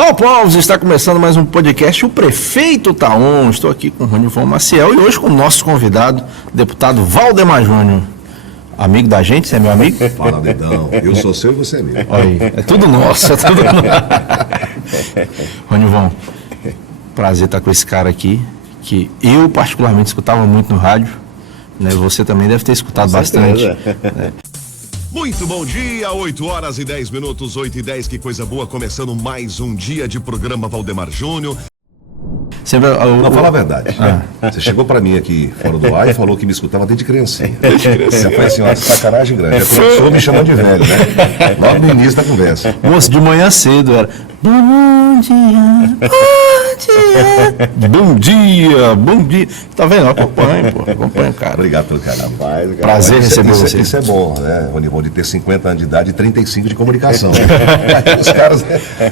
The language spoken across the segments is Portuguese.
Fala, povos, está começando mais um podcast, o Prefeito tá on. Estou aqui com o Ronivon Maciel e hoje com o nosso convidado, deputado Valdemar Júnior. Amigo da gente, você é meu amigo? Fala, dedão. Eu sou seu e você é meu. Olha aí, é tudo nosso, é tudo nosso. Ronivon, prazer estar com esse cara aqui, que eu particularmente escutava muito no rádio, né? Você também deve ter escutado bastante. Né? Muito bom dia, 8 horas e 10 minutos, 8h10, que coisa boa, começando mais um dia de programa Valdemar Júnior. Não, fala a verdade. Você chegou pra mim aqui fora do ar e falou que me escutava desde criancinha. Você foi assim, uma sacanagem grande. Já começou me chamando de velho, né? Logo no início da conversa. Moço, de manhã cedo era bom dia, bom dia, bom dia. Tá vendo? Acompanha o cara. Obrigado pelo carinho. Prazer receber você. Isso é bom, né, Ronivon, de ter 50 anos de idade e 35 de comunicação. Os caras,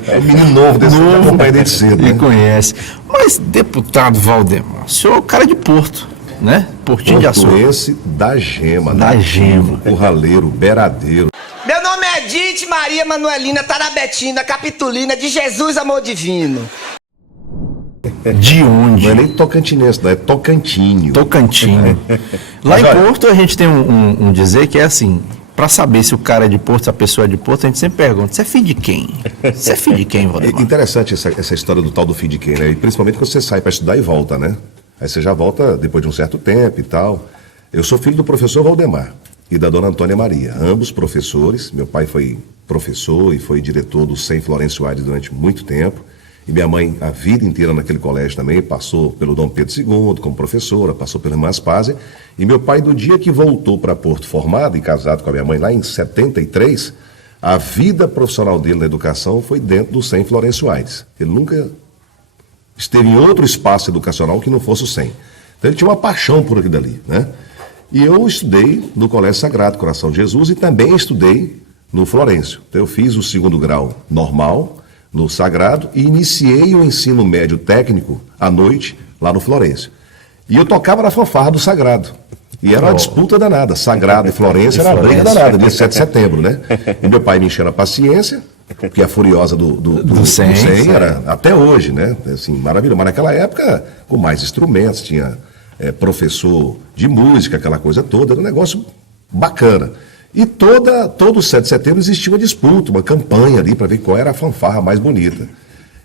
é um menino novo desse que acompanha desde cedo. E conhece. Mas, deputado Valdemar, o senhor é o cara de Porto, né? Portinho de Açúcar. Esse da Gema. Da Gema. Curraleiro, beiradeiro. Meu nome é Edith Maria Manuelina Tarabetina Capitulina de Jesus Amor Divino. De onde? Não é nem tocantinense, não, é Tocantinho. Tocantinho. Lá em Porto a gente tem um dizer que é assim, para saber se o cara é de Porto, se a pessoa é de Porto, a gente sempre pergunta, você é filho de quem? Você é filho de quem, Valdemar? É interessante essa história do tal do filho de quem, né? E principalmente quando você sai para estudar e volta, né? Aí você já volta depois de um certo tempo e tal. Eu sou filho do professor Valdemar e da dona Antônia Maria, ambos professores. Meu pai foi professor e foi diretor do SEM Florencio Aires durante muito tempo. E minha mãe, a vida inteira naquele colégio também, passou pelo Dom Pedro II como professora, passou pela Irmã Aspásia. E meu pai, do dia que voltou para Porto formado e casado com a minha mãe lá em 73, a vida profissional dele na educação foi dentro do SEM Florencio Aires. Ele nunca esteve em outro espaço educacional que não fosse o SEM. Então ele tinha uma paixão por aquilo dali, né? E eu estudei no Colégio Sagrado Coração de Jesus e também estudei no Florencio. Então eu fiz o 2º grau normal no Sagrado e iniciei o ensino médio técnico à noite lá no Florencio. E eu tocava na fanfarra do Sagrado. E era uma disputa danada. Sagrado e Florencio era uma briga danada, dia 7 de setembro, né? E meu pai me enchendo a paciência, porque a furiosa do SEM era até hoje, né? Assim, maravilhoso. Mas naquela época, com mais instrumentos, tinha professor de música, aquela coisa toda, era um negócio bacana. E todo 7 de setembro existia uma disputa, uma campanha ali para ver qual era a fanfarra mais bonita.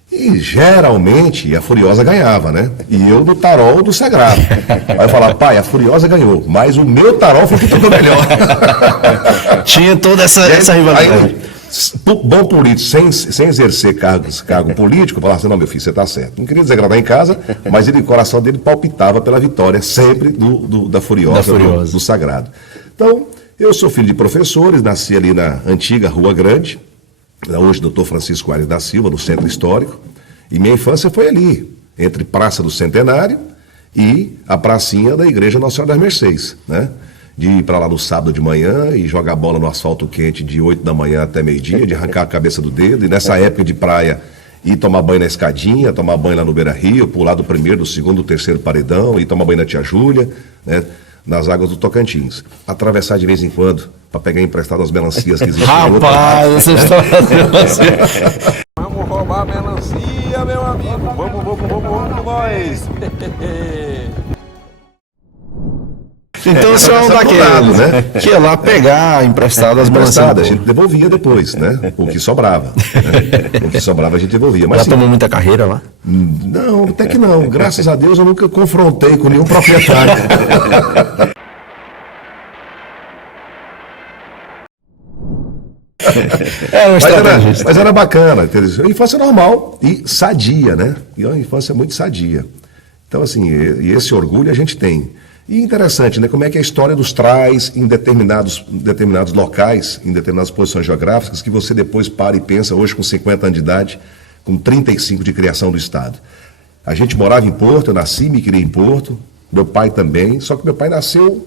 E geralmente a Furiosa ganhava, né? E eu no tarol do Sagrado. Aí eu falava, pai, a Furiosa ganhou, mas o meu tarol foi que tocou melhor. Tinha toda essa rivalidade. Bom político, sem exercer cargo político, falava assim, não, meu filho, você está certo. Não queria desagradar em casa, mas o coração dele palpitava pela vitória sempre da Furiosa. Do Sagrado. Então, eu sou filho de professores, nasci ali na antiga Rua Grande, hoje Dr. Francisco Aires da Silva, no Centro Histórico, e minha infância foi ali, entre Praça do Centenário e a pracinha da Igreja Nossa Senhora das Mercês, né? De ir para lá no sábado de manhã e jogar bola no asfalto quente de 8 da manhã até meio-dia, de arrancar a cabeça do dedo, e nessa época de praia, ir tomar banho na escadinha, tomar banho lá no Beira-Rio, pular do 1º, do 2º, do 3º paredão, e tomar banho na Tia Júlia, né? Nas águas do Tocantins. Atravessar de vez em quando para pegar emprestado as melancias que existem. Rapaz, essa história das melancias. Vamos roubar a melancia, meu amigo. Vamos nós. Então o senhor é um daqueles, né? Que ia lá pegar emprestado as melancias. A gente devolvia depois, né? O que sobrava. Né? O que sobrava a gente devolvia. Mas, já tomou muita carreira lá? Não, até que não. Graças a Deus eu nunca confrontei com nenhum proprietário. Mas era bacana. Infância normal e sadia, né? E uma infância muito sadia. Então, assim, e esse orgulho a gente tem. E interessante, né? Como é que a história nos traz em determinados locais, em determinadas posições geográficas, que você depois para e pensa, hoje com 50 anos de idade, com 35 de criação do Estado. A gente morava em Porto, eu nasci, me criei em Porto, meu pai também, só que meu pai nasceu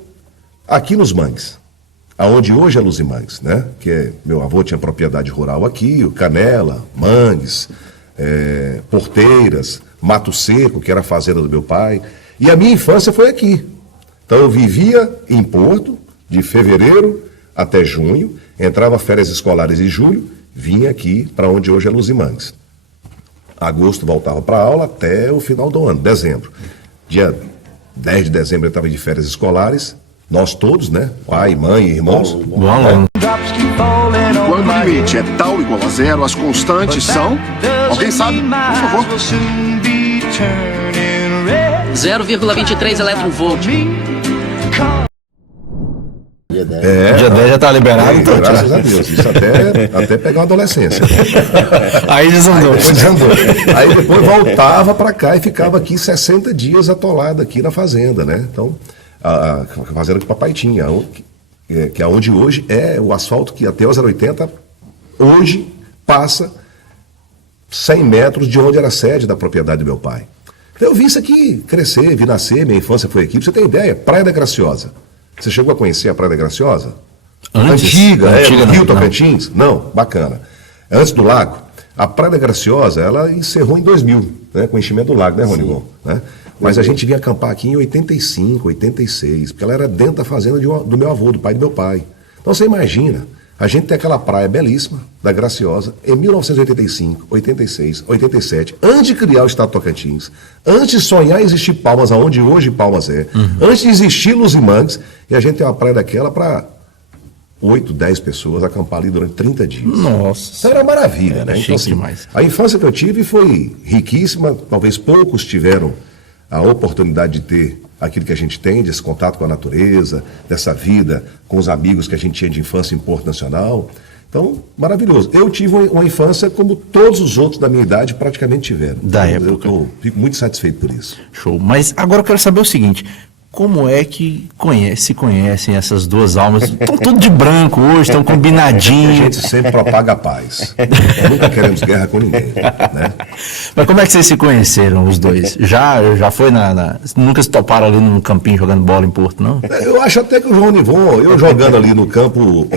aqui nos Mangues, aonde hoje é Luzimangues, né? Que meu avô tinha propriedade rural aqui, o Canela, Mangues, Porteiras, Mato Seco, que era a fazenda do meu pai, e a minha infância foi aqui. Então eu vivia em Porto, de fevereiro até junho, entrava férias escolares em julho, vinha aqui para onde hoje é Luzimangues. Agosto voltava para aula até o final do ano, dezembro. Dia 10 de dezembro eu estava de férias escolares, nós todos, né? Pai, mãe, irmãos. Bom aluno. Quando o limite é tal igual a zero, as constantes são... Alguém sabe? Por favor. 0,23 elétronvolt. Dia 10 já tá liberado, então. Graças a Deus. Isso até pegar uma adolescência. Aí desandou. Aí depois voltava para cá e ficava aqui 60 dias atolado aqui na fazenda, né? Então, a fazenda que o papai tinha, que é onde hoje é o asfalto que até os 080 hoje passa 100 metros de onde era a sede da propriedade do meu pai. Então eu vi isso aqui crescer, vi nascer, minha infância foi aqui. Pra você ter ideia, Praia da Graciosa. Você chegou a conhecer a Praia da Graciosa? Antiga, no Rio Tocantins? Não, bacana. Antes do lago, a Praia da Graciosa, ela encerrou em 2000, né, com o enchimento do lago, né, Ronivon? Né? Mas a gente vinha acampar aqui em 85, 86, porque ela era dentro da fazenda do meu avô, do pai do meu pai. Então você imagina, a gente tem aquela praia belíssima, da Graciosa, em 1985, 86, 87, antes de criar o Estado Tocantins, antes de sonhar em existir Palmas, aonde hoje Palmas é, antes de existir Luz e Mangues, e a gente tem uma praia daquela para 8, 10 pessoas acampar ali durante 30 dias. Nossa. Isso era maravilha, né? Chique demais. A infância que eu tive foi riquíssima, talvez poucos tiveram a oportunidade de ter aquilo que a gente tem, desse contato com a natureza, dessa vida, com os amigos que a gente tinha de infância em Porto Nacional. Então, maravilhoso. Eu tive uma infância como todos os outros da minha idade praticamente tiveram. Da então, época. Eu fico muito satisfeito por isso. Show. Mas agora eu quero saber o seguinte: como é que se conhecem essas duas almas? Estão tudo de branco hoje, estão A combinadinhos. gente sempre propaga a paz. Nunca queremos guerra com ninguém, né? Mas como é que vocês se conheceram, os dois? Já foi nunca se toparam ali no campinho jogando bola em Porto, não? Eu acho até que o João Nivon, eu jogando ali no campo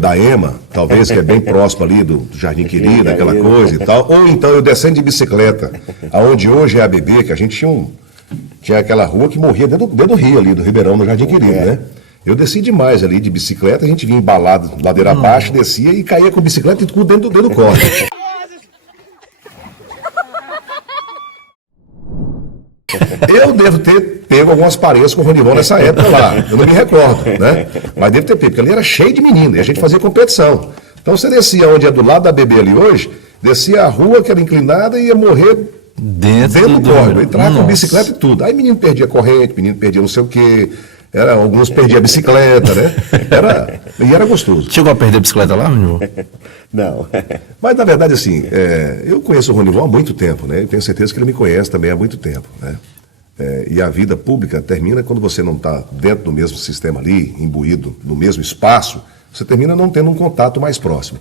da EMA, talvez, que é bem próximo ali do Jardim Querido, aquela coisa e tal, ou então eu descendo de bicicleta, aonde hoje é a BB, que a gente tinha aquela rua que morria dentro do rio ali, do Ribeirão, no Jardim Querido, né? Eu desci demais ali de bicicleta, a gente vinha embalado, ladeira abaixo, descia e caía com bicicleta e tudo dentro do córrego. Eu devo ter pego algumas paredes com o Ronivon nessa época lá, eu não me recordo, né? Mas devo ter pego, porque ali era cheio de menino, e a gente fazia competição. Então você descia onde é do lado da BB ali hoje, descia a rua que era inclinada e ia morrer dentro do córrego, entrava com bicicleta e tudo. Aí menino perdia corrente, menino perdia não sei o quê, alguns perdiam a bicicleta, né? E era gostoso. Chegou a perder a bicicleta lá, Ronivon? Não. Mas na verdade, assim, eu conheço o Ronivon há muito tempo, né? Eu tenho certeza que ele me conhece também há muito tempo, né? E a vida pública termina quando você não está dentro do mesmo sistema ali, imbuído no mesmo espaço, você termina não tendo um contato mais próximo.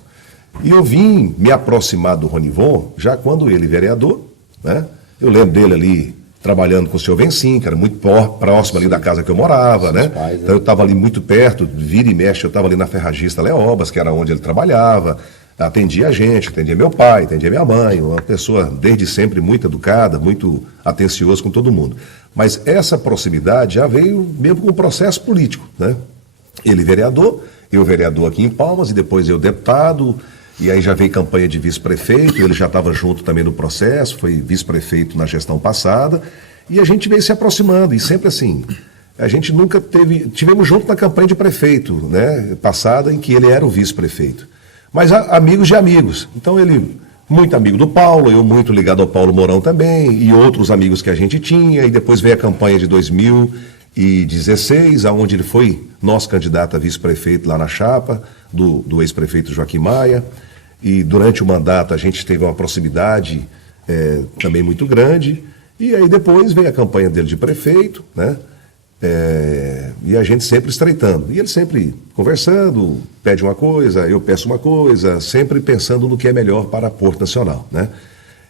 E eu vim me aproximar do Ronivon já quando ele vereador, né? Eu lembro dele ali trabalhando com o senhor Vencim, que era muito próximo ali da casa que eu morava, né? Então eu estava ali muito perto, vira e mexe, eu estava ali na Ferragista Leobas, que era onde ele trabalhava, atendia a gente, atendia meu pai, atendia minha mãe, uma pessoa desde sempre muito educada, muito atenciosa com todo mundo. Mas essa proximidade já veio mesmo com o processo político, né? Ele vereador, eu vereador aqui em Palmas, e depois eu deputado. E aí já veio campanha de vice-prefeito, ele já estava junto também no processo, foi vice-prefeito na gestão passada, e a gente veio se aproximando, e sempre assim, a gente nunca tivemos junto na campanha de prefeito, né, passada, em que ele era o vice-prefeito. Mas amigos de amigos, então ele, muito amigo do Paulo, eu muito ligado ao Paulo Mourão também, e outros amigos que a gente tinha, e depois veio a campanha de 2016, aonde ele foi nosso candidato a vice-prefeito lá na chapa, do ex-prefeito Joaquim Maia. E durante o mandato a gente teve uma proximidade também muito grande. E aí depois veio a campanha dele de prefeito, né? E a gente sempre estreitando. E ele sempre conversando, pede uma coisa, eu peço uma coisa, sempre pensando no que é melhor para Porto Nacional, né?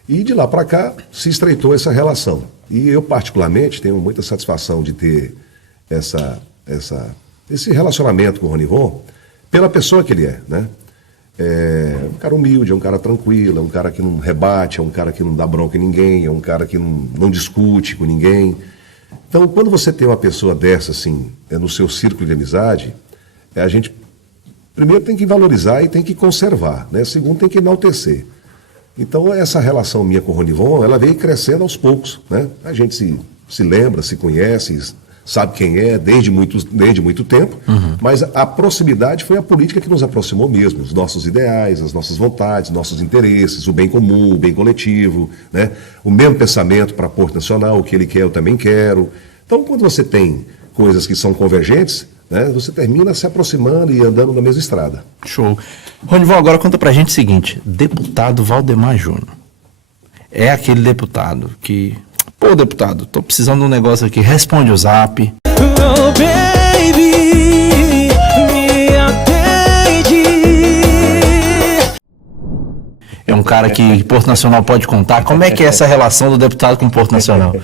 E de lá para cá se estreitou essa relação. E eu particularmente tenho muita satisfação de ter esse relacionamento com o Ronivon pela pessoa que ele é, né? É um cara humilde, é um cara tranquilo, é um cara que não rebate, é um cara que não dá bronca em ninguém, é um cara que não discute com ninguém. Então, quando você tem uma pessoa dessa, assim, no seu círculo de amizade, a gente primeiro tem que valorizar e tem que conservar, né? Segundo, tem que enaltecer. Então, essa relação minha com o Ronivon, ela veio crescendo aos poucos, né? A gente se lembra, se conhece, sabe quem é desde muito tempo, mas a proximidade foi a política que nos aproximou mesmo, os nossos ideais, as nossas vontades, nossos interesses, o bem comum, o bem coletivo, né? O mesmo pensamento para Porto Nacional, o que ele quer eu também quero. Então, quando você tem coisas que são convergentes, né, você termina se aproximando e andando na mesma estrada. Show. Ronivon, agora conta pra gente o seguinte, deputado Valdemar Júnior, é aquele deputado que, pô, deputado, tô precisando de um negócio aqui, responde o zap. Oh, baby, me atende. É um cara que Porto Nacional pode contar. Como é que é essa relação do deputado com Porto Nacional?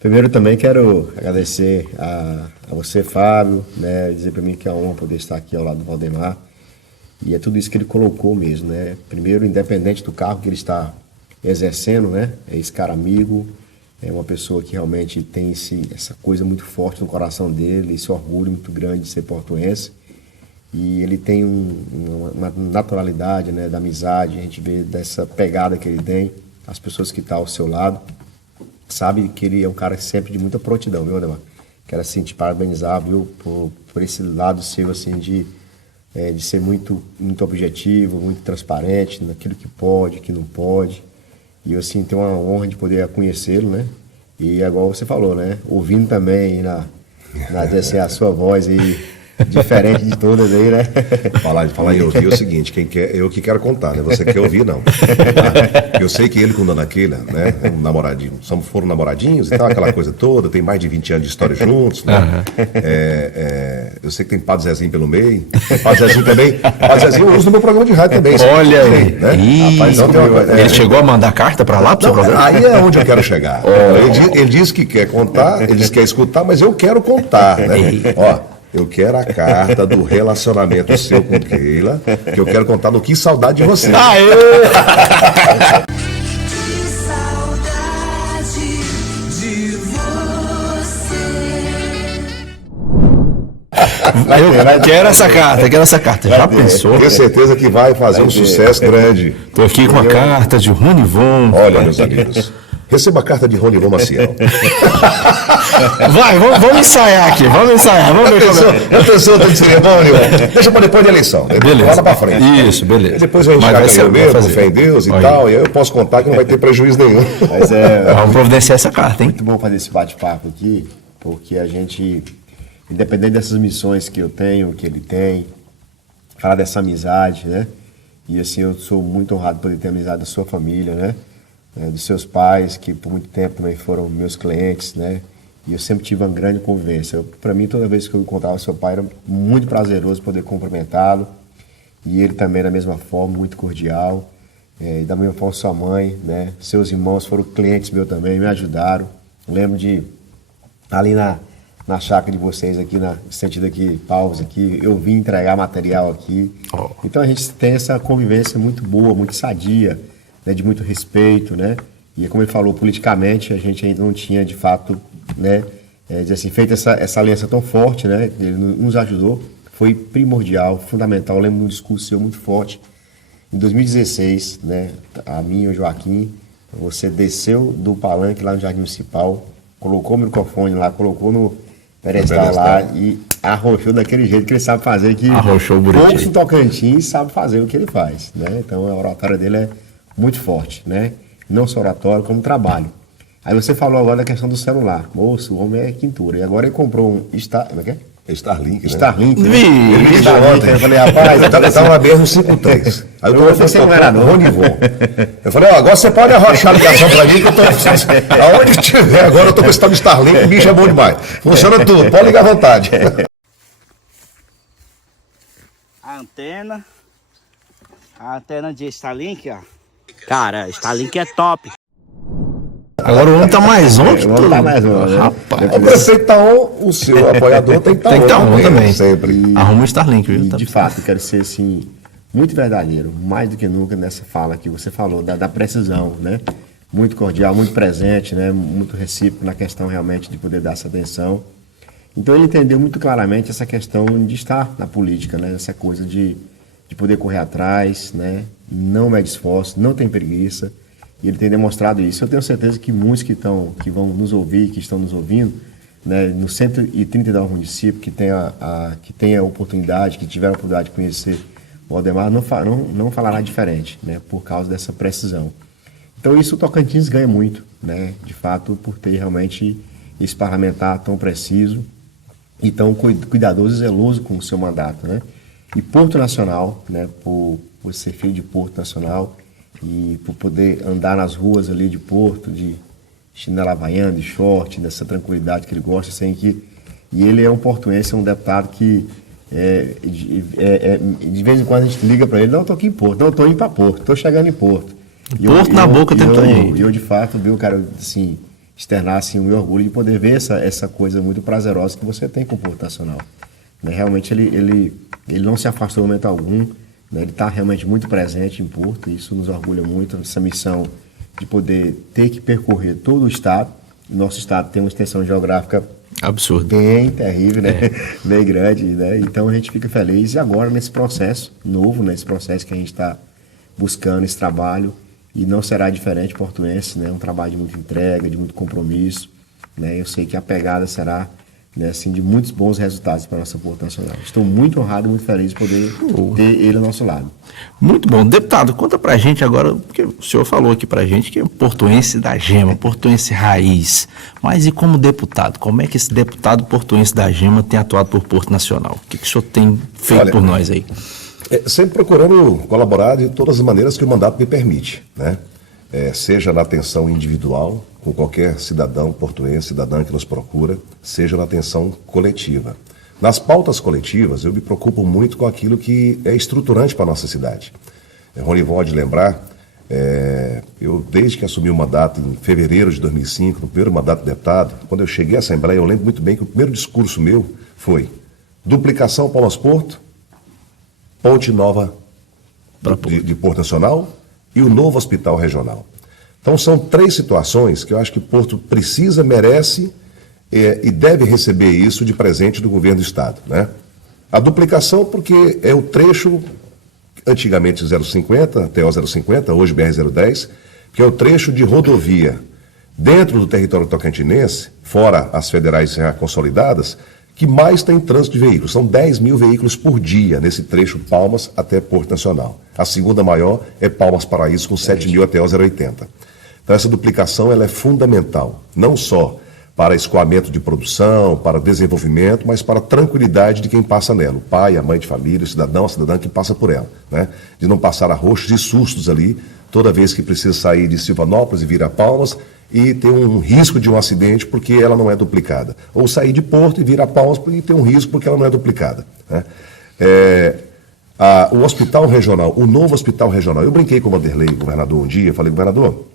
Primeiro também quero agradecer a você, Fábio, né, dizer para mim que é uma honra poder estar aqui ao lado do Valdemar. E é tudo isso que ele colocou mesmo, né? Primeiro, independente do cargo que ele está exercendo, né? É esse cara amigo, é uma pessoa que realmente tem essa coisa muito forte no coração dele, esse orgulho muito grande de ser portuense. E ele tem uma naturalidade, né, da amizade, a gente vê dessa pegada que ele tem, as pessoas que estão ao seu lado. Sabe que ele é um cara sempre de muita prontidão, viu, Ademar? Quero, assim, te parabenizar, viu, por esse lado seu, assim, de ser muito objetivo, muito transparente naquilo que pode, que não pode. E eu, assim, tenho uma honra de poder conhecê-lo, né? E agora você falou, né? Ouvindo também assim, a sua voz aí, diferente de todas aí, né? Falar em ouvir é o seguinte, quem quer, eu que quero contar, né? Você quer ouvir, não. Eu sei que ele com Dona Keila, né? Um namoradinho, foram namoradinhos e tal, aquela coisa toda, tem mais de 20 anos de história juntos, né? Eu sei que tem Padre Zezinho pelo meio, Padre Zezinho também, Padre Zezinho eu uso no meu programa de rádio também. Olha aí, né? Rapaz, ele chegou a mandar carta para lá pro seu programa? Aí é onde eu quero chegar. Ele diz que quer contar, ele diz que quer escutar, mas eu quero contar, né? Ó, eu quero a carta do relacionamento seu com Keila, que eu quero contar no Que Saudade de Você. Aê! Que saudade de você. Eu quero essa carta. Já pensou? Tenho certeza que vai fazer um sucesso grande. Tô aqui com a carta de Ronivon. Olha, meus amigos, receba a carta de Ronivon Maciel. Vai, vamos ensaiar aqui, vamos ver como é. Já pensou no cerimônio? Deixa para depois da eleição. Beleza. Lá para frente. Isso, beleza. E depois a gente Mas vai ficar ser- eu mesmo, vai com fazer. fé em Deus e Olha. tal, e aí eu posso contar que não vai ter prejuízo nenhum. Mas Vamos providenciar essa carta, hein? muito bom fazer esse bate-papo aqui, porque a gente, independente dessas missões que eu tenho, que ele tem, falar dessa amizade, né? E assim, eu sou muito honrado por poder ter amizade da sua família, né? Dos seus pais, que por muito tempo também foram meus clientes, né? E eu sempre tive uma grande convivência. Para mim, toda vez que eu encontrava seu pai, era muito prazeroso poder cumprimentá-lo. E ele também, da mesma forma, muito cordial. E da mesma forma, sua mãe, né? Seus irmãos foram clientes meus também, me ajudaram. Lembro de, ali na chácara de vocês, aqui, no sentido aqui, Paus, aqui, eu vim entregar material aqui. Então, a gente tem essa convivência muito boa, muito sadia, né? De muito respeito, né? E como ele falou, politicamente, a gente ainda não tinha, de fato, né? Dizer assim, feito essa aliança tão forte, né? Ele nos ajudou, foi primordial, fundamental. Eu lembro de um discurso seu muito forte. Em 2016, né? A mim e o Joaquim, você desceu do palanque lá no Jardim Municipal, colocou o microfone lá, colocou no pedestal lá e arrochou daquele jeito que ele sabe fazer, que Arrochou bonitinho. poucos no Tocantins sabem fazer o que ele faz, né? Então a oratória dele é muito forte, né? Não só oratório, como trabalho. Aí você falou agora da questão do celular. Moço, o homem é quintura. E agora ele comprou um como é que é? Starlink, né? Starlink. Né? Vi. Ele me Starlink, ligou ontem. eu falei, rapaz, eu tava na mesma 53. Aí eu Você não era não. Ronivon. Eu falei, ó, agora você pode arrochar a ligação pra mim, que eu tô. Aonde estiver, agora eu tô com esse tal de Starlink, o bicho é bom demais. Funciona tudo, pode ligar à vontade. A antena de Starlink, ó. Cara, Starlink é top. Agora o homem tá mais on que Não tudo. tá mais não, né? Rapaz. O prefeito tá on, o seu apoiador tem que estar Tem que estar on né? também. Sempre. Arruma o Starlink, viu? E, Tá- de fato, eu quero ser, assim, muito verdadeiro, mais do que nunca nessa fala que você falou, da precisão, né? Muito cordial, muito presente, né? Muito recíproco na questão realmente de poder dar essa atenção. Então ele entendeu muito claramente essa questão de estar na política, né? Essa coisa de de poder correr atrás, né? Não mede esforço, não tem preguiça, e ele tem demonstrado isso. Eu tenho certeza que muitos que vão nos ouvir, que estão nos ouvindo, né, nos 139 municípios que tem a oportunidade, que tiveram a oportunidade de conhecer o Valdemar, não falará diferente, né, por causa dessa precisão. Então isso o Tocantins ganha muito, né, de fato, por ter realmente esse parlamentar tão preciso e tão cuidadoso e zeloso com o seu mandato, né. E Porto Nacional, né, por ser filho de Porto Nacional e por poder andar nas ruas ali de Porto, de chinela havaiana, de short, dessa tranquilidade que ele gosta, sem que... E ele é um portuense, é um deputado que de vez em quando a gente liga para ele, não, estou aqui em Porto, não, estou indo para Porto, estou chegando em Porto. Porto na boca tentou ir. E eu, de fato, vi o cara, assim, externar assim, o meu orgulho de poder ver essa coisa muito prazerosa que você tem com o Porto Nacional. Né? Realmente ele não se afastou em momento algum, né? Ele está realmente muito presente em Porto, e isso nos orgulha muito, essa missão de poder ter que percorrer todo o estado. Nosso estado tem uma extensão geográfica absurda, bem terrível, né? Bem grande, né? Então a gente fica feliz. E agora nesse processo novo, nesse processo que a gente está buscando esse trabalho, e não será diferente portuense, né? Um trabalho de muita entrega, de muito compromisso, né? Eu sei que a pegada será, né, assim, de muitos bons resultados para a nossa Porto Nacional. Estou muito honrado e muito feliz de poder ter ele ao nosso lado. Muito bom. Deputado, conta pra gente agora, porque o senhor falou aqui pra gente que é um portuense da Gema, portuense raiz. Mas e como deputado? Como é que esse deputado portuense da Gema tem atuado por Porto Nacional? O que o senhor tem feito por nós aí? Sempre procurando colaborar de todas as maneiras que o mandato me permite, né? Seja na atenção individual, com qualquer cidadão portuense, cidadã que nos procura, seja na atenção coletiva. Nas pautas coletivas, eu me preocupo muito com aquilo que é estruturante para a nossa cidade. Ronival há de lembrar, eu desde que assumi o mandato em fevereiro de 2005, no primeiro mandato de deputado, quando eu cheguei à Assembleia, eu lembro muito bem que o primeiro discurso meu foi duplicação Palmas Porto, Ponte Nova de Porto Nacional e o novo Hospital Regional. Então são 3 situações que eu acho que Porto precisa, merece e deve receber isso de presente do governo do estado, né? A duplicação porque é o trecho, antigamente 050, TO 050, hoje BR-010, que é o trecho de rodovia dentro do território tocantinense, fora as federais já consolidadas, que mais tem trânsito de veículos. São 10 mil veículos por dia nesse trecho Palmas até Porto Nacional. A segunda maior é Palmas Paraíso, com 7 mil até o 080. Então essa duplicação ela é fundamental, não só para escoamento de produção, para desenvolvimento, mas para a tranquilidade de quem passa nela. O pai, a mãe de família, o cidadão, a cidadã que passa por ela, né? De não passar arroxos e sustos ali, toda vez que precisa sair de Silvanópolis e vir a Palmas, e ter um risco de um acidente porque ela não é duplicada. Ou sair de Porto e vir a Palmas e ter um risco porque ela não é duplicada, né? O Hospital Regional, o novo Hospital Regional, eu brinquei com o Vanderlei, governador, um dia, falei, governador,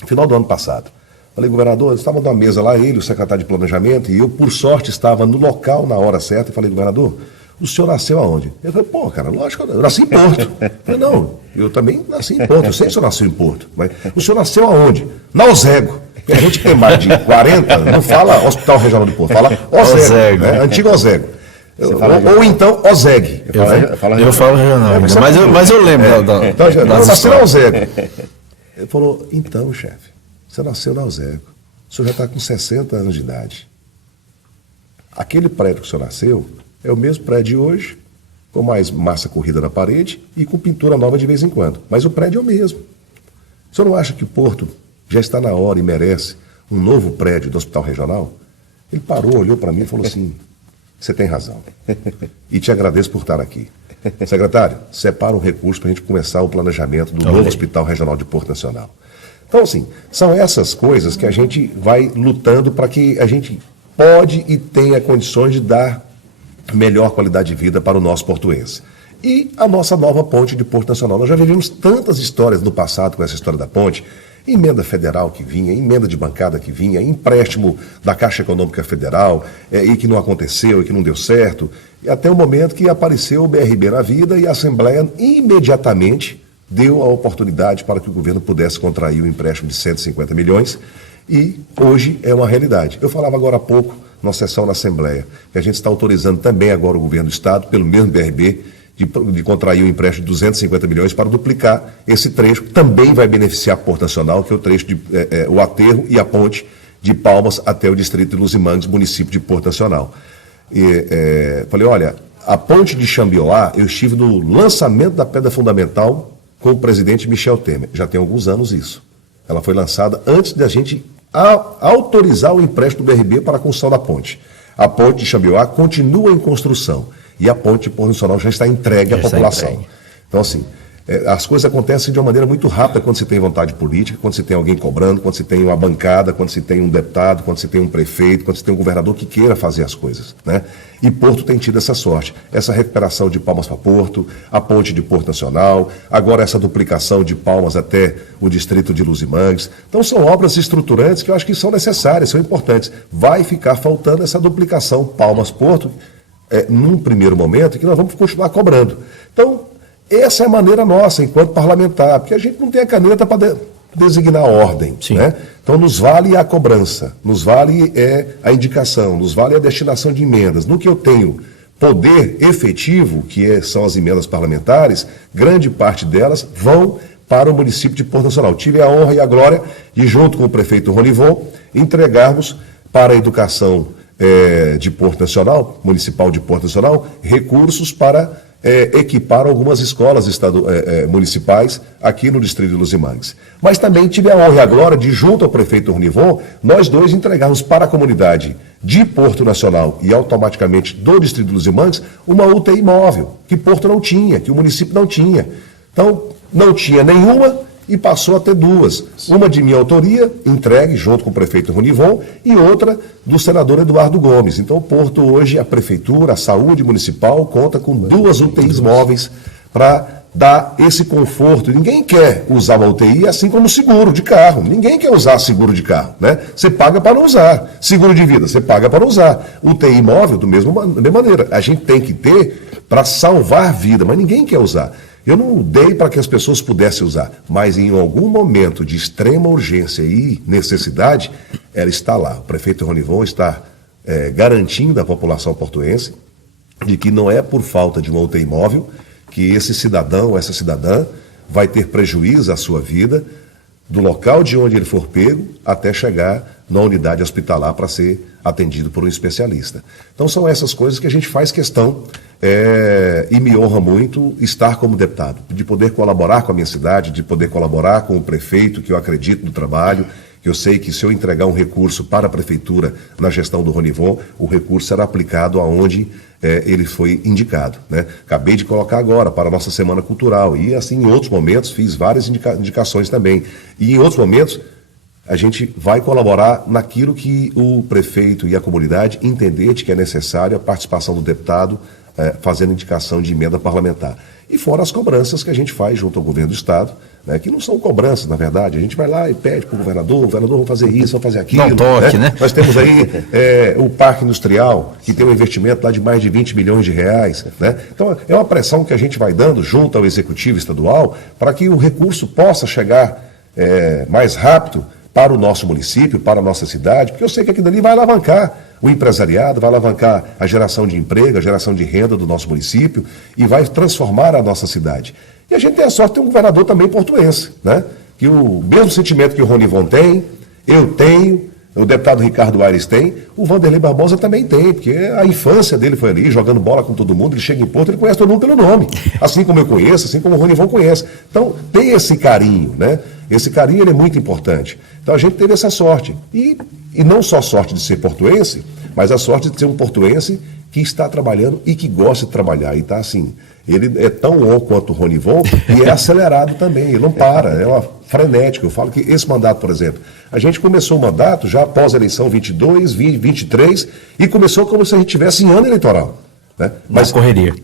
no final do ano passado, falei, governador, estava numa mesa lá, ele, o secretário de Planejamento, e eu, por sorte, estava no local na hora certa, e falei, governador, o senhor nasceu aonde? Ele falou, pô, cara, lógico, eu nasci em Porto. Eu falei, não, eu também nasci em Porto, eu sei que o senhor nasceu em Porto, mas o senhor nasceu aonde? Na Osego. A gente tem mais de 40, não fala Hospital Regional de Porto, fala Osego, né? Antigo Osego. Ou então Oseg. Eu falo regional, mas eu lembro eu nasci na Osego. Ele falou, então, chefe, você nasceu na Osego, o senhor já está com 60 anos de idade. Aquele prédio que o senhor nasceu é o mesmo prédio de hoje, com mais massa corrida na parede e com pintura nova de vez em quando. Mas o prédio é o mesmo. O senhor não acha que Porto já está na hora e merece um novo prédio do Hospital Regional? Ele parou, olhou para mim e falou assim, você tem razão. E te agradeço por estar aqui. Secretário, separa um recurso para a gente começar o planejamento do novo Hospital Regional de Porto Nacional. Então, assim, são essas coisas que a gente vai lutando para que a gente pode e tenha condições de dar melhor qualidade de vida para o nosso portuense. E a nossa nova ponte de Porto Nacional. Nós já vivemos tantas histórias no passado com essa história da ponte, emenda federal que vinha, emenda de bancada que vinha, empréstimo da Caixa Econômica Federal, e que não aconteceu, e que não deu certo, e até o momento que apareceu o BRB na vida e a Assembleia imediatamente deu a oportunidade para que o governo pudesse contrair o empréstimo de 150 milhões, e hoje é uma realidade. Eu falava agora há pouco, na sessão na Assembleia, que a gente está autorizando também agora o governo do Estado, pelo mesmo BRB, de contrair um empréstimo de 250 milhões para duplicar esse trecho. Também vai beneficiar Porto Nacional, que é o trecho o aterro e a ponte de Palmas até o distrito de Luzimangues, município de Porto Nacional. Falei, olha, a ponte de Xambioá, eu estive no lançamento da pedra fundamental com o presidente Michel Temer. Já tem alguns anos isso. Ela foi lançada antes da gente autorizar o empréstimo do BRB para a construção da ponte. A ponte de Xambioá continua em construção e a ponte de Porto Nacional já está entregue à população. Então, assim, as coisas acontecem de uma maneira muito rápida quando se tem vontade política, quando se tem alguém cobrando, quando se tem uma bancada, quando se tem um deputado, quando se tem um prefeito, quando se tem um governador que queira fazer as coisas, né? E Porto tem tido essa sorte, essa recuperação de Palmas para Porto, a ponte de Porto Nacional, agora essa duplicação de Palmas até o distrito de Luzimangues. Então são obras estruturantes que eu acho que são necessárias, são importantes. Vai ficar faltando essa duplicação Palmas-Porto, num primeiro momento, que nós vamos continuar cobrando. Então, essa é a maneira nossa, enquanto parlamentar, porque a gente não tem a caneta para designar a ordem, né? Então nos vale a cobrança, nos vale a indicação, nos vale a destinação de emendas. No que eu tenho poder efetivo, que são as emendas parlamentares, grande parte delas vão para o município de Porto Nacional. Tive a honra e a glória de, junto com o prefeito Ronivon, entregarmos para a educação de Porto Nacional, municipal de Porto Nacional, recursos para equipar algumas escolas municipais aqui no distrito de Luzimangues. Mas também tive a honra e a glória de, junto ao prefeito Ronivon, nós dois entregarmos para a comunidade de Porto Nacional e automaticamente do distrito de Luzimangues uma UTI móvel, que Porto não tinha, que o município não tinha. Então, não tinha nenhuma e passou a ter duas. Uma de minha autoria, entregue junto com o prefeito Ronivon, e outra do senador Eduardo Gomes. Então, Porto hoje, a prefeitura, a saúde municipal, conta com 2 UTIs móveis para dar esse conforto. Ninguém quer usar uma UTI assim como seguro de carro. Ninguém quer usar seguro de carro, né? Você paga para não usar. Seguro de vida, você paga para não usar. UTI móvel, da mesma maneira. A gente tem que ter para salvar vida, mas ninguém quer usar. Eu não dei para que as pessoas pudessem usar, mas em algum momento de extrema urgência e necessidade, ela está lá. O prefeito Ronivon está garantindo à população portuense de que não é por falta de uma UTI móvel que esse cidadão, essa cidadã, vai ter prejuízo à sua vida, do local de onde ele for pego até chegar na unidade hospitalar para ser atendido por um especialista. Então são essas coisas que a gente faz questão e me honra muito estar como deputado, de poder colaborar com a minha cidade, de poder colaborar com o prefeito, que eu acredito no trabalho, que eu sei que se eu entregar um recurso para a prefeitura na gestão do Ronivon, o recurso será aplicado aonde ele foi indicado, né? Acabei de colocar agora para a nossa Semana Cultural e assim em outros momentos fiz várias indicações também. E em outros momentos a gente vai colaborar naquilo que o prefeito e a comunidade entender de que é necessário a participação do deputado fazendo indicação de emenda parlamentar. E fora as cobranças que a gente faz junto ao governo do Estado, né, que não são cobranças, na verdade. A gente vai lá e pede para o governador, vamos fazer isso, vamos fazer aquilo. Não toque, né? Nós temos aí o Parque Industrial, que tem um investimento lá de mais de 20 milhões de reais. Né? Então, é uma pressão que a gente vai dando junto ao Executivo Estadual para que o recurso possa chegar mais rápido para o nosso município, para a nossa cidade, porque eu sei que aquilo ali vai alavancar o empresariado, vai alavancar a geração de emprego, a geração de renda do nosso município e vai transformar a nossa cidade. E a gente tem a sorte de ter um governador também portuense, né? Que o mesmo sentimento que o Ronivon tem, eu tenho, o deputado Ricardo Aires tem, o Vanderlei Barbosa também tem, porque a infância dele foi ali, jogando bola com todo mundo, ele chega em Porto, ele conhece todo mundo pelo nome, assim como eu conheço, assim como o Ronivon conhece. Então, tem esse carinho, né? Esse carinho ele é muito importante. Então, a gente teve essa sorte. E não só sorte de ser portuense, mas a sorte de ser um portuense que está trabalhando e que gosta de trabalhar. E está assim, ele é tão bom quanto o Ronivon e é acelerado também, ele não para, é frenético. Eu falo que esse mandato, por exemplo, a gente começou o mandato já após a eleição 22, 20, 23 e começou como se a gente estivesse em ano eleitoral. Né? Mas correria.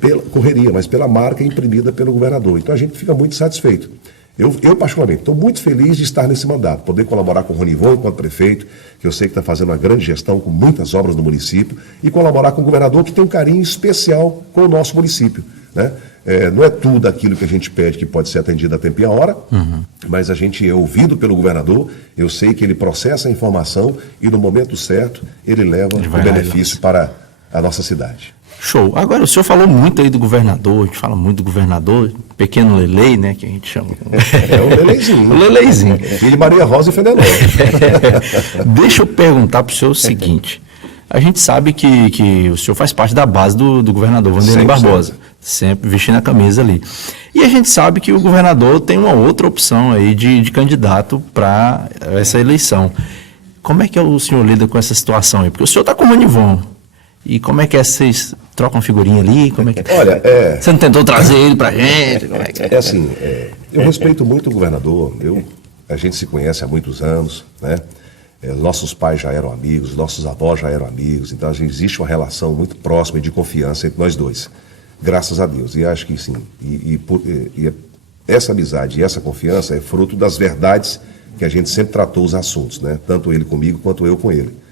Mas pela marca imprimida pelo governador. Então a gente fica muito satisfeito. Eu particularmente, estou muito feliz de estar nesse mandato, poder colaborar com o Ronivon enquanto prefeito, que eu sei que está fazendo uma grande gestão com muitas obras no município, e colaborar com o governador, que tem um carinho especial com o nosso município. Né? Não é tudo aquilo que a gente pede que pode ser atendido a tempo e a hora, mas a gente é ouvido pelo governador, eu sei que ele processa a informação e no momento certo ele leva o benefício para a nossa cidade. Show. Agora, o senhor falou muito aí do governador, a gente fala muito do governador, pequeno Lelei, né, que a gente chama. É o Leleizinho. O Leleizinho. Filho de Maria Rosa e Fenelon. Deixa eu perguntar para o senhor o seguinte. A gente sabe que o senhor faz parte da base do governador Wanderlei Barbosa, sempre vestindo a camisa ali. E a gente sabe que o governador tem uma outra opção aí de candidato para essa eleição. Como é que o senhor lida com essa situação aí? Porque o senhor está com o Ronivon. E como é que vocês trocam figurinha ali? Como é que... Olha, Você não tentou trazer ele pra gente? Como é que é? É assim, eu respeito muito o governador, a gente se conhece há muitos anos, né? Nossos pais já eram amigos, nossos avós já eram amigos, então existe uma relação muito próxima e de confiança entre nós dois, graças a Deus. E acho que sim, essa amizade e essa confiança é fruto das verdades que a gente sempre tratou os assuntos, né? Tanto ele comigo quanto eu com ele.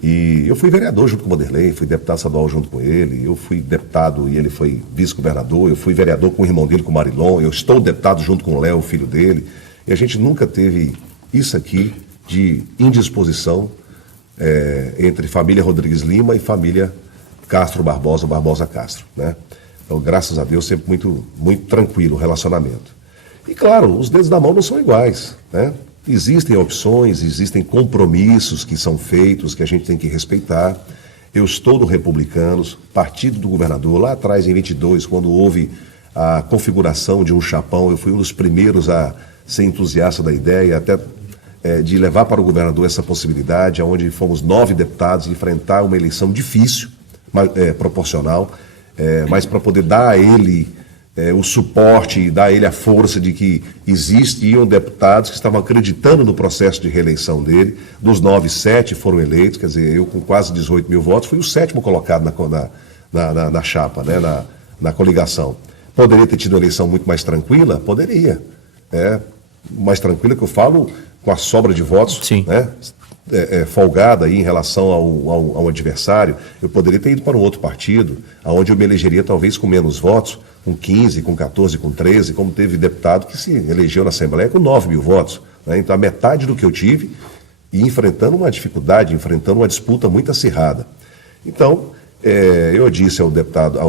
E eu fui vereador junto com o Wanderlei, fui deputado estadual junto com ele, eu fui deputado e ele foi vice-governador, eu fui vereador com o irmão dele, com o Marilon, eu estou deputado junto com o Léo, o filho dele, e a gente nunca teve isso aqui de indisposição entre família Rodrigues Lima e família Castro Barbosa, Barbosa Castro, né? Então, graças a Deus, sempre muito, muito tranquilo o relacionamento. E claro, os dedos da mão não são iguais, né? Existem opções, existem compromissos que são feitos, que a gente tem que respeitar. Eu estou no Republicanos, partido do governador, lá atrás em 22, quando houve a configuração de um chapão, eu fui um dos primeiros a ser entusiasta da ideia, até de levar para o governador essa possibilidade, onde fomos 9 deputados enfrentar uma eleição difícil, proporcional, mas para poder dar a ele o suporte e dar a ele a força de que existiam deputados que estavam acreditando no processo de reeleição dele. Dos 9, 7 foram eleitos, quer dizer, eu com quase 18 mil votos fui o 7º colocado na chapa, né, na coligação. Poderia ter tido uma eleição muito mais tranquila? Poderia. Mais tranquila que eu falo com a sobra de votos, sim, né? Folgada aí em relação ao adversário. Eu poderia ter ido para um outro partido, onde eu me elegeria talvez com menos votos, com 15, com 14, com 13, como teve deputado que se elegeu na Assembleia com 9 mil votos, né? Então a metade do que eu tive, e enfrentando uma dificuldade, enfrentando uma disputa muito acirrada. Então, eu disse ao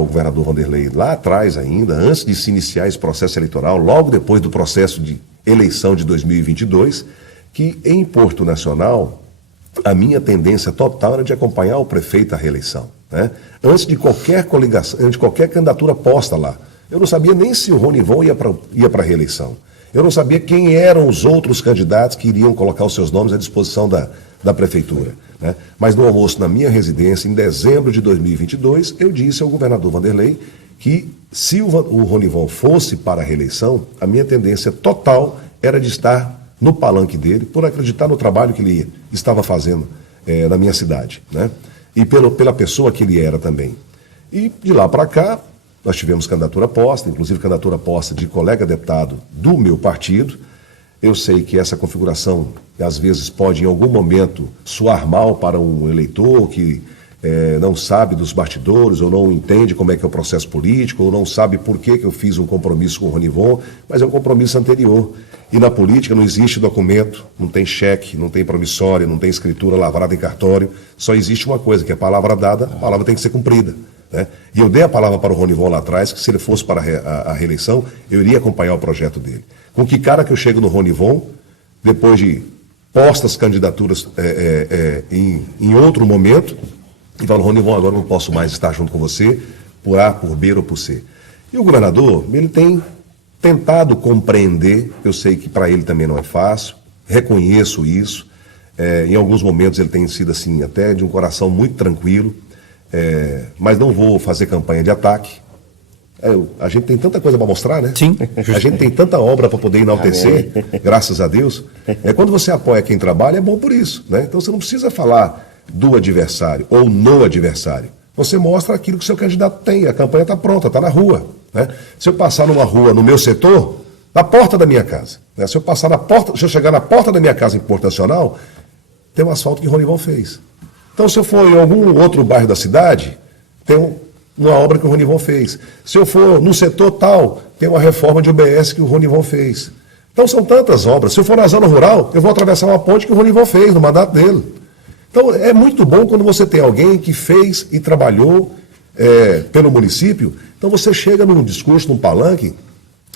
governador Wanderlei lá atrás ainda, antes de se iniciar esse processo eleitoral, logo depois do processo de eleição de 2022, que em Porto Nacional a minha tendência total era de acompanhar o prefeito à reeleição, né? Antes de qualquer coligação, antes de qualquer candidatura posta lá. Eu não sabia nem se o Ronivon ia para a reeleição. Eu não sabia quem eram os outros candidatos que iriam colocar os seus nomes à disposição da prefeitura, né? Mas no almoço na minha residência, em dezembro de 2022, eu disse ao governador Wanderlei que se o Ronivon fosse para a reeleição, a minha tendência total era de estar no palanque dele, por acreditar no trabalho que ele estava fazendo na minha cidade, né? E pela pessoa que ele era também. E de lá para cá, nós tivemos candidatura posta, inclusive candidatura posta de colega deputado do meu partido. Eu sei que essa configuração, às vezes, pode em algum momento soar mal para um eleitor que não sabe dos bastidores, ou não entende como é que é o processo político, ou não sabe por que eu fiz um compromisso com o Ronivon, mas é um compromisso anterior. E na política não existe documento, não tem cheque, não tem promissória, não tem escritura lavrada em cartório, só existe uma coisa, que é a palavra dada, a palavra tem que ser cumprida, né? E eu dei a palavra para o Ronivon lá atrás, que se ele fosse para a reeleição, eu iria acompanhar o projeto dele. Com que cara que eu chego no Ronivon, depois de postas candidaturas em outro momento, e falo, Ronivon, agora eu não posso mais estar junto com você, por A, por B ou por C. E o governador, ele tem tentado compreender, eu sei que para ele também não é fácil, reconheço isso, em alguns momentos ele tem sido assim, até de um coração muito tranquilo, mas não vou fazer campanha de ataque. A gente tem tanta coisa para mostrar, né? Sim. A gente tem tanta obra para poder enaltecer, graças a Deus. Quando você apoia quem trabalha, é bom por isso, né? Então você não precisa falar do adversário ou no adversário. Você mostra aquilo que o seu candidato tem, a campanha está pronta, está na rua, né? Se eu passar numa rua no meu setor, na porta da minha casa, né? Se eu chegar na porta da minha casa em Porto Nacional, tem um asfalto que o Ronivon fez. Então, se eu for em algum outro bairro da cidade, tem uma obra que o Ronivon fez. Se eu for no setor tal, tem uma reforma de UBS que o Ronivon fez. Então, são tantas obras. Se eu for na zona rural, eu vou atravessar uma ponte que o Ronivon fez no mandato dele. Então, é muito bom quando você tem alguém que fez e trabalhou pelo município. Então você chega num discurso, num palanque,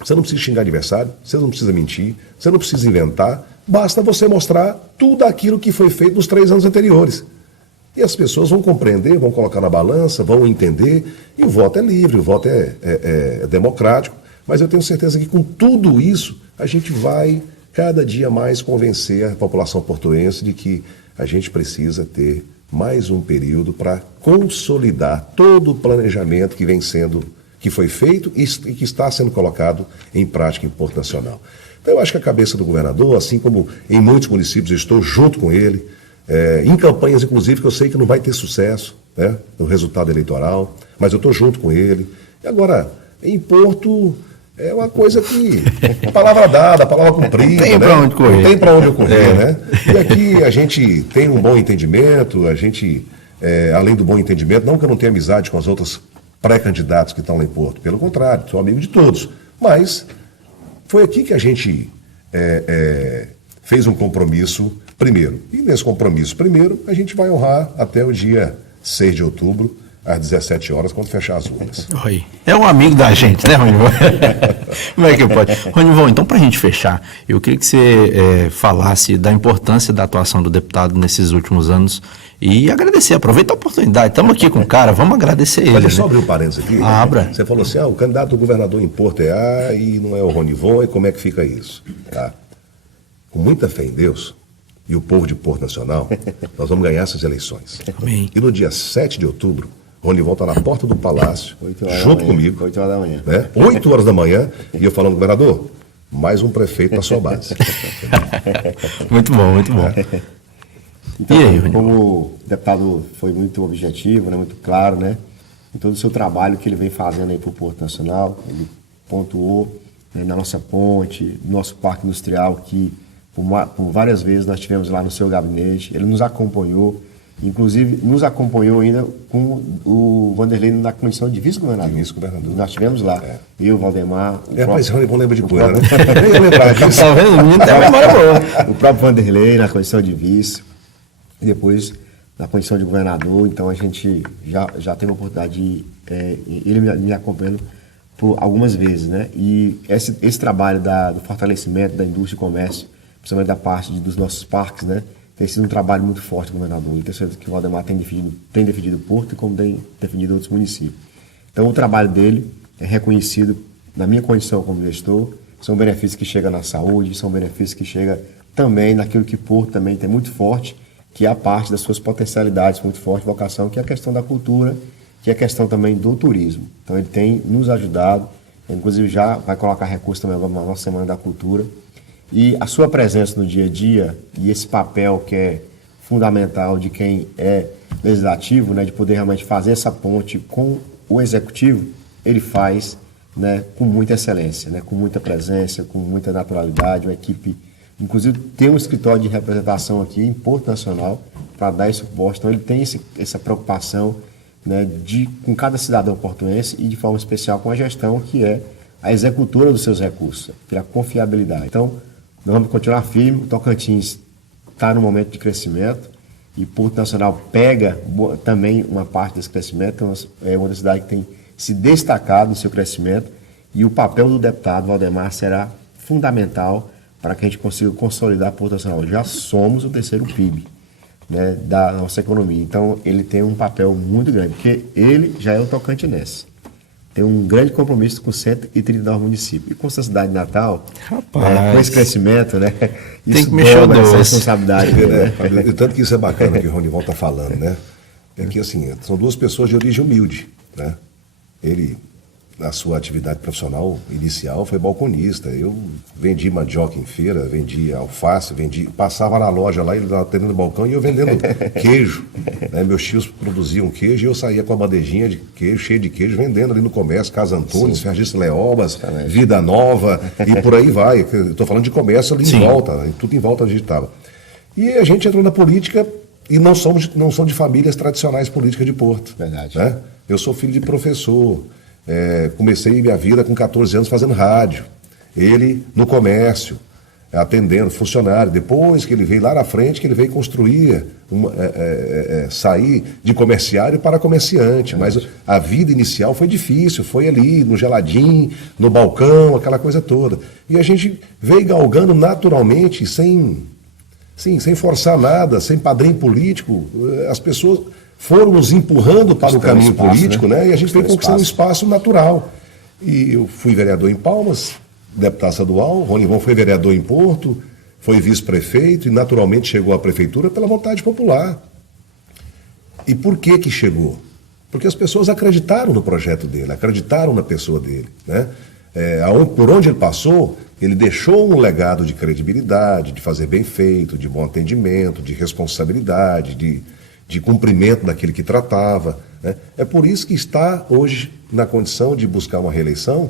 você não precisa xingar adversário, você não precisa mentir, você não precisa inventar, basta você mostrar tudo aquilo que foi feito nos 3 anos anteriores. E as pessoas vão compreender, vão colocar na balança, vão entender, e o voto é livre, o voto é democrático, mas eu tenho certeza que com tudo isso a gente vai cada dia mais convencer a população portuense de que a gente precisa ter mais um período para consolidar todo o planejamento que foi feito e que está sendo colocado em prática em Porto Nacional. Então eu acho que a cabeça do governador, assim como em muitos municípios, eu estou junto com ele, em campanhas inclusive que eu sei que não vai ter sucesso, né, no resultado eleitoral, mas eu estou junto com ele. E agora, em Porto, é uma coisa que, palavra dada, palavra cumprida, Tem pra onde correr. Não tem para onde eu correr, né? E aqui a gente tem um bom entendimento, a gente, além do bom entendimento, não que eu não tenha amizade com as outras pré-candidatos que estão lá em Porto, pelo contrário, sou amigo de todos, mas foi aqui que a gente fez um compromisso primeiro, e nesse compromisso primeiro a gente vai honrar até o dia 6 de outubro, às 17 horas, quando fechar as urnas. Oi. É um amigo da gente, né, Ronivon? Como é que pode? Ronivon, então, para a gente fechar, eu queria que você falasse da importância da atuação do deputado nesses últimos anos e agradecer, aproveita a oportunidade. Estamos aqui com o cara, vamos agradecer ele. Mas deixa eu só né? abrir um parênteses aqui. Abra. Você falou assim, o candidato do governador em Porto é A e não é o Ronivon, e como é que fica isso? Tá? Com muita fé em Deus e o povo de Porto Nacional, nós vamos ganhar essas eleições. Amém. E no dia 7 de outubro, Ronivon está na porta do palácio, junto comigo. 8 horas da manhã. Né? 8 horas da manhã, e eu falando, governador, mais um prefeito na sua base. Muito bom, muito bom. Então, E aí, Ronivon? como o deputado foi muito objetivo, né, muito claro, né, em todo o seu trabalho que ele vem fazendo aí para o Porto Nacional, ele pontuou, né, na nossa ponte, no nosso parque industrial, que por várias vezes nós tivemos lá no seu gabinete, ele nos acompanhou, inclusive nos acompanhou ainda com o Vanderlei na condição de vice-governador. Vice-governador. Nós tivemos lá, eu, Valdemar... Mas o Ronivon lembra de coisa, né? Nem ia lembrar disso. Tá vendo? O menino tem uma memória boa. O próprio Vanderlei na condição de vice, e depois na condição de governador. Então a gente já teve a oportunidade de ele me acompanhando por algumas vezes, né? E esse trabalho do fortalecimento da indústria e comércio, principalmente da parte dos nossos parques, né? Tem sido um trabalho muito forte do governador. E tenho certeza que o Valdemar tem defendido Porto e como tem defendido outros municípios. Então o trabalho dele é reconhecido na minha condição como gestor. São benefícios que chegam na saúde, são benefícios que chegam também naquilo que Porto também tem muito forte, que é a parte das suas potencialidades, muito forte vocação, que é a questão da cultura, que é a questão também do turismo. Então ele tem nos ajudado, inclusive já vai colocar recurso também na nossa Semana da Cultura. E a sua presença no dia a dia e esse papel que é fundamental de quem é legislativo, né, de poder realmente fazer essa ponte com o executivo, ele faz, né, com muita excelência, né, com muita presença, com muita naturalidade, uma equipe. Inclusive, tem um escritório de representação aqui em Porto Nacional para dar esse suporte. Então, ele tem essa preocupação, né, com cada cidadão portuense e, de forma especial, com a gestão, que é a executora dos seus recursos, que é a confiabilidade. Então, nós vamos continuar firme. O Tocantins está no momento de crescimento e Porto Nacional pega também uma parte desse crescimento. Então, é uma cidade que tem se destacado no seu crescimento e o papel do deputado Valdemar será fundamental para que a gente consiga consolidar Porto Nacional. Já somos o terceiro PIB, né, da nossa economia. Então, ele tem um papel muito grande, porque ele já é o tocantinense. Tem um grande compromisso com 139 municípios. E com essa cidade de Natal, com esse crescimento, né, isso que mexer o dobra essa doce. responsabilidade dele, né? Tanto que isso é bacana que o Ronivon está falando, né? É que, assim, são duas pessoas de origem humilde, né? Ele, na sua atividade profissional inicial, foi balconista. Eu vendi mandioca em feira, vendi alface, passava na loja lá, ele estava atendendo o balcão e eu vendendo queijo. Né? Meus tios produziam queijo e eu saía com a bandejinha de queijo, cheia de queijo, vendendo ali no comércio, Casa Antunes, Ferragista Leobas, Vida Nova e por aí vai. Estou falando de comércio ali em volta, tudo em volta onde a gente estava. E a gente entrou na política e não somos de famílias tradicionais políticas de Porto. Verdade. Né? Eu sou filho de professor. Comecei minha vida com 14 anos fazendo rádio, ele no comércio, atendendo funcionário. Depois que ele veio lá na frente, que ele veio construir, sair de comerciário para comerciante. Mas a vida inicial foi difícil, foi ali no geladinho, no balcão, aquela coisa toda. E a gente veio galgando naturalmente, sem forçar nada, sem padrinho político. As pessoas foram nos empurrando para o caminho político, né? E a gente veio conquistando um espaço natural. E eu fui vereador em Palmas, deputado estadual, Ronivon foi vereador em Porto, foi vice-prefeito e naturalmente chegou à prefeitura pela vontade popular. E por que chegou? Porque as pessoas acreditaram no projeto dele, acreditaram na pessoa dele, né? Por onde ele passou, ele deixou um legado de credibilidade, de fazer bem feito, de bom atendimento, de responsabilidade, de cumprimento daquele que tratava, né? É por isso que está hoje na condição de buscar uma reeleição,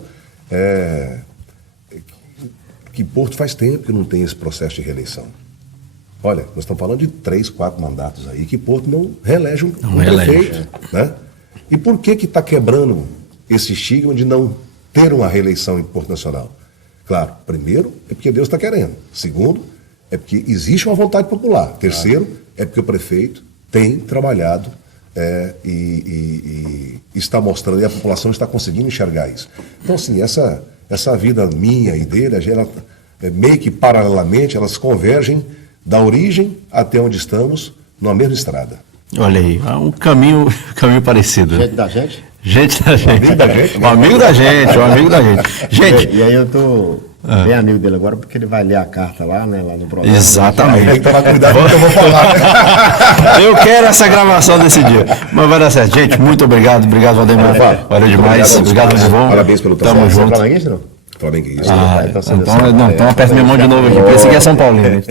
que Porto faz tempo que não tem esse processo de reeleição. Olha, nós estamos falando de 3, 4 mandatos aí que Porto não reelege um prefeito, né? E por que está quebrando esse estigma de não ter uma reeleição em Porto Nacional? Claro, primeiro é porque Deus está querendo. Segundo, é porque existe uma vontade popular. Terceiro, é porque o prefeito tem trabalhado e está mostrando, e a população está conseguindo enxergar isso. Então, assim, essa vida minha e dele, ela, meio que paralelamente, elas convergem da origem até onde estamos, numa mesma estrada. Olha aí, um caminho parecido. Gente da gente? Gente da gente. Um amigo da gente. Um amigo da gente, um amigo da gente. Gente. E aí eu tô bem amigo dele agora, porque ele vai ler a carta lá, né, lá no programa. Exatamente. Tem que tomar cuidado com o que eu vou falar. Eu quero essa gravação desse dia. Mas vai dar certo. Gente, muito obrigado. Obrigado, Valdemar. Valeu demais. Obrigado, Ronivon. Parabéns pelo trabalho. Tamo Você é junto. flamenguista, não? Flamenguista. Então aperta minha mão de novo aqui, porque esse aqui é São Paulino.